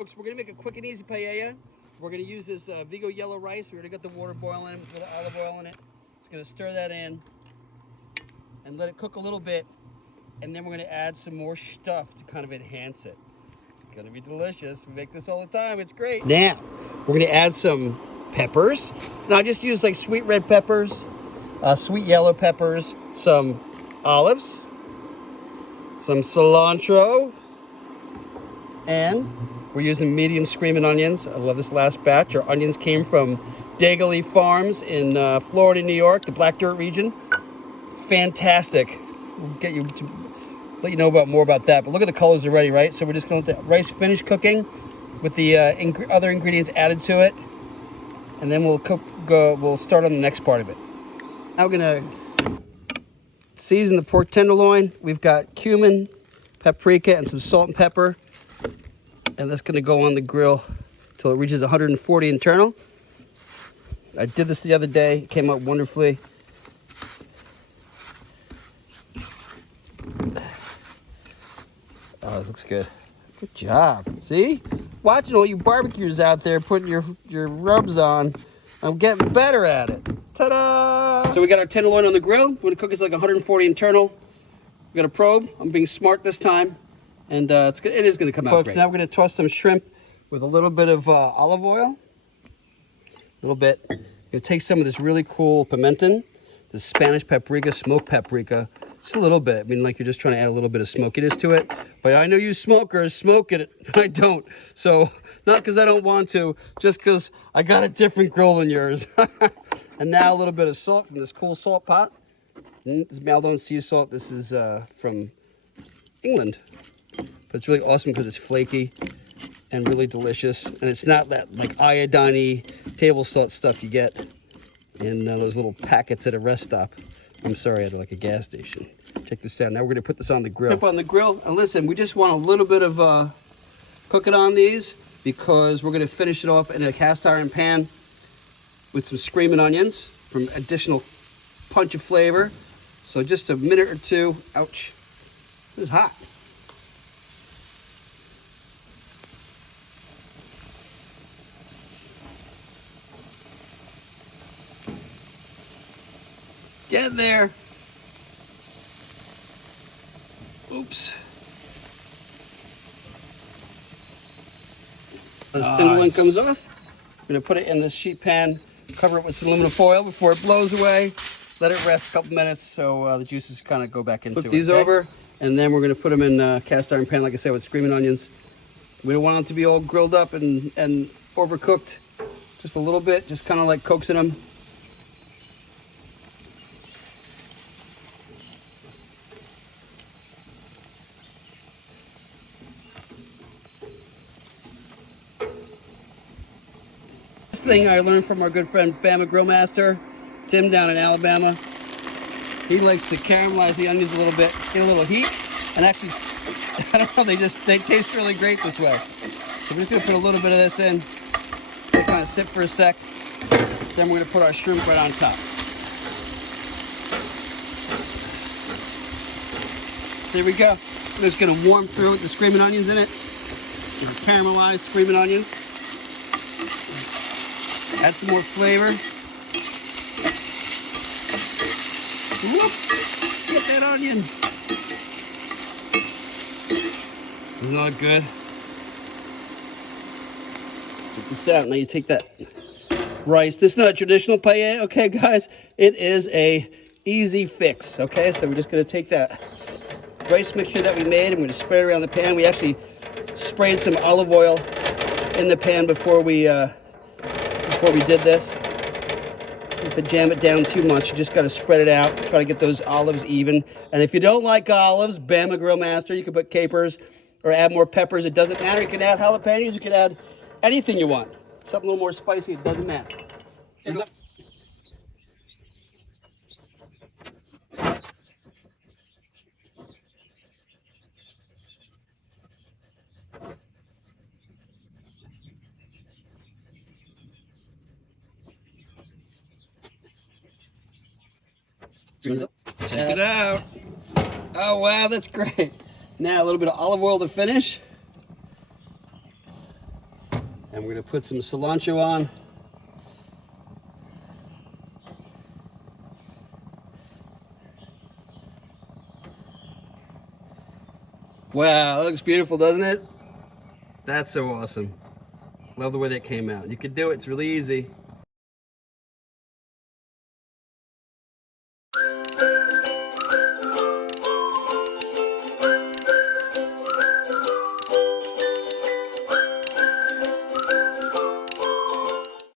Folks, we're going to make a quick and easy paella. We're going to use this Vigo yellow rice. We already got the water boiling with a little olive oil in it. Just going to stir that in and let it cook a little bit. And then we're going to add some more stuff to kind of enhance it. It's going to be delicious. We make this all the time. It's great. Now, we're going to add some peppers. Now, I just use like sweet red peppers, sweet yellow peppers, some olives, some cilantro, and we're using medium Screamin Onions. I love this last batch. Our onions came from Dagley Farms in Florida, New York, the Black Dirt region. Fantastic. We'll get you to let you know more about that. But look at the colors already, right? So we're just going to let the rice finish cooking with the other ingredients added to it, and then we'll start on the next part of it. Now we're gonna season the pork tenderloin. We've got cumin, paprika, and some salt and pepper. And that's gonna go on the grill until it reaches 140 internal. I did this the other day, it came out wonderfully. Oh, it looks good. Good job. See? Watching all you barbecuers out there putting your rubs on. I'm getting better at it. Ta-da! So we got our tenderloin on the grill. We're gonna cook it to like 140 internal. We got a probe. I'm being smart this time. And it is going to come out great. Now we're going to toss some shrimp with a little bit of olive oil. A little bit. We're going to take some of this really cool pimenton, the Spanish paprika, smoked paprika. Just a little bit. I mean, like you're just trying to add a little bit of smokiness to it. But I know you smokers smoke it. I don't. So, not because I don't want to, just because I got a different grill than yours. And now a little bit of salt from this cool salt pot. This is Maldon sea salt. This is from England. But it's really awesome because it's flaky and really delicious. And it's not that like iodine-y table salt stuff you get in those little packets at a rest stop. I'm sorry, at like a gas station. Check this out. Now we're going to put this on the grill. Up on the grill. And listen, we just want a little bit of cooking on these because we're going to finish it off in a cast iron pan with some Screamin Onions for additional punch of flavor. So just a minute or two. Ouch. This is hot. Get there. Oops. This tenderloin comes off. I'm going to put it in this sheet pan, cover it with some aluminum foil before it blows away. Let it rest a couple minutes so the juices kind of go back into it. Flip these over, and then we're going to put them in a cast iron pan, like I said, with Screamin Onions. We don't want them to be all grilled up and overcooked. Just a little bit, just kind of like coaxing them. Thing I learned from our good friend Bama Grill Master, Tim down in Alabama. He likes to caramelize the onions a little bit, get a little heat, and actually, I don't know, they taste really great this way. So we're just gonna put a little bit of this in, kind of sit for a sec, then we're gonna put our shrimp right on top. There we go. It's gonna warm through with the Screamin Onions in it. Caramelized Screamin Onions. Add some more flavor. Whoop! Get that onion. Isn't that good? Check this out. Now you take that rice. This is not a traditional paella, okay, guys? It is a easy fix, okay? So we're just going to take that rice mixture that we made and we're going to spray it around the pan. We actually sprayed some olive oil in the pan before we did this. You have to jam it down too much. You just got to spread it out. Try to get those olives even. And if you don't like olives, Bama Grill Master, you can put capers or add more peppers. It doesn't matter. You can add jalapenos. You can add anything you want. Something a little more spicy. It doesn't matter. Here you go. Check it out. Oh, wow, that's great. Now a little bit of olive oil to finish. And we're gonna put some cilantro on. Wow, that looks beautiful, doesn't it? That's so awesome. Love the way that came out. You could do it, it's really easy.